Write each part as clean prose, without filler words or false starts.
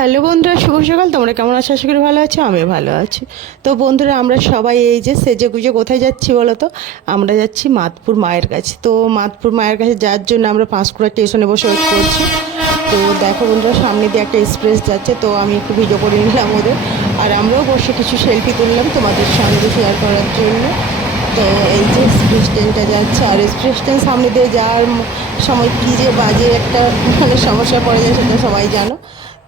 Hello বন্ধুরা, শুভ সকাল। তোমরা কেমন আছো? আশা করি ভালো আছো, আমি ভালো আছি। তো বন্ধুরা, আমরা সবাই এই যে সেজে গুজে কোথায় যাচ্ছি বলো তো? আমরা যাচ্ছি মাতপুর মায়ের কাছে। তো মাতপুর মায়ের কাছে যাওয়ার জন্য আমরা পাঁশকুড়া স্টেশনে বসে ওয়েট করছি। তো দেখো বন্ধুরা, সামনে দিয়ে একটা এক্সপ্রেস যাচ্ছে, তো আমি একটু ভিডিও করে নিলাম ওদের। আর আমরাও বসে কিছু সেলফি তুললাম তোমাদের সঙ্গে শেয়ার করার জন্য। তো এই যে এক্সপ্রেস ট্রেনটা যাচ্ছে, আর এক্সপ্রেস ট্রেন সামনে দিয়ে যাওয়ার সময় কী যে বাজে একটা সমস্যা পড়ে যায় সেটা সবাই জানো।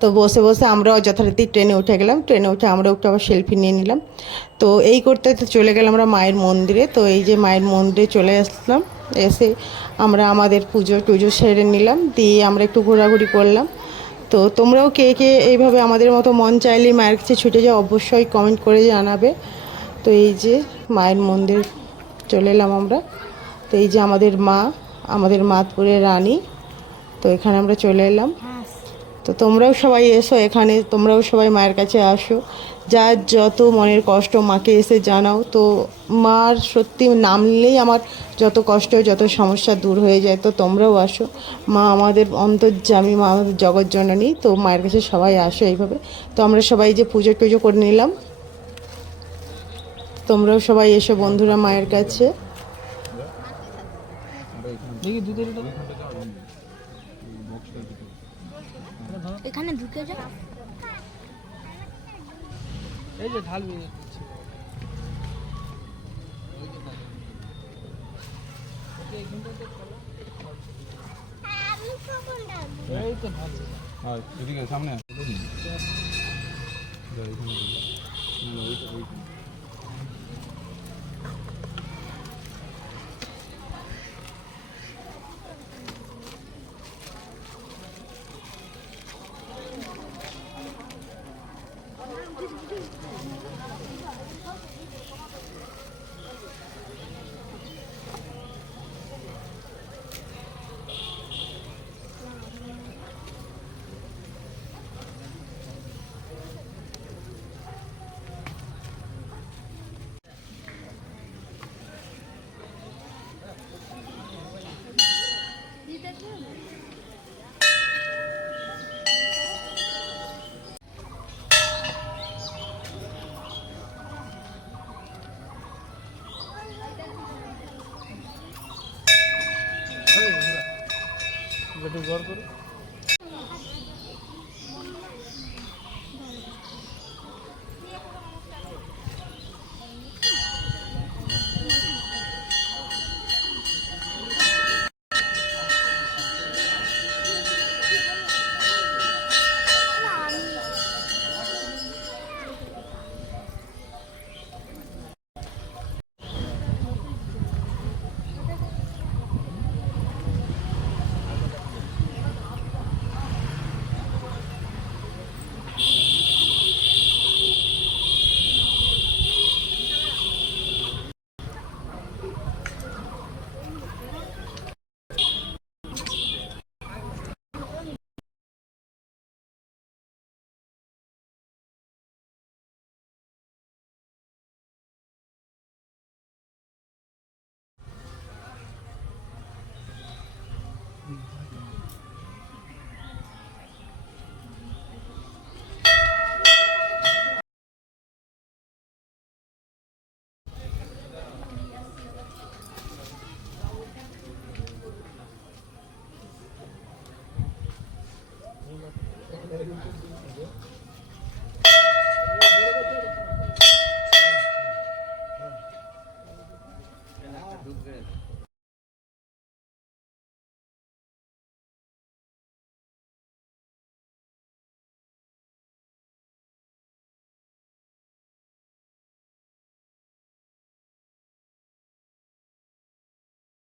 তো বসে বসে আমরাও যথারীতি ট্রেনে উঠে গেলাম। ট্রেনে উঠে আমরাও একটু আবার সেলফি নিয়ে নিলাম। তো এই করতে তো চলে গেলাম আমরা মায়ের মন্দিরে। তো এই যে মায়ের মন্দিরে চলে আসলাম। এসে আমরা আমাদের পুজো টুজো সেরে নিলাম, দিয়ে আমরা একটু ঘোরাঘুরি করলাম। তো তোমরাও কে কে এইভাবে আমাদের মতো মন চাইলেই মায়ের কাছে ছুটে যাও, অবশ্যই কমেন্ট করে জানাবে। তো এই যে মায়ের মন্দির চলে এলাম আমরা। তো এই যে আমাদের মা, আমাদের মাতপুরের রানী। তো এখানে আমরা চলে এলাম। তো তোমরাও সবাই এসো এখানে, তোমরাও সবাই মায়ের কাছে আসো। যার যত মনের কষ্ট মাকে এসে জানাও। তো মার সত্যি নাম নিলেই আমার যত কষ্ট যত সমস্যা দূর হয়ে যায়। তো তোমরাও আসো। মা আমাদের অন্তর্যামী, মা আমাদের জগৎজননী। তো মায়ের কাছে সবাই আসো এইভাবে। তো আমরা সবাই যে পুজো টুজো করে নিলাম। তোমরাও সবাই এসো বন্ধুরা মায়ের কাছে। এখানে ঢুকে যা। এই যে ঢালবি এই তো ঢালবি। আর এদিকে সামনে একটু জোর করে।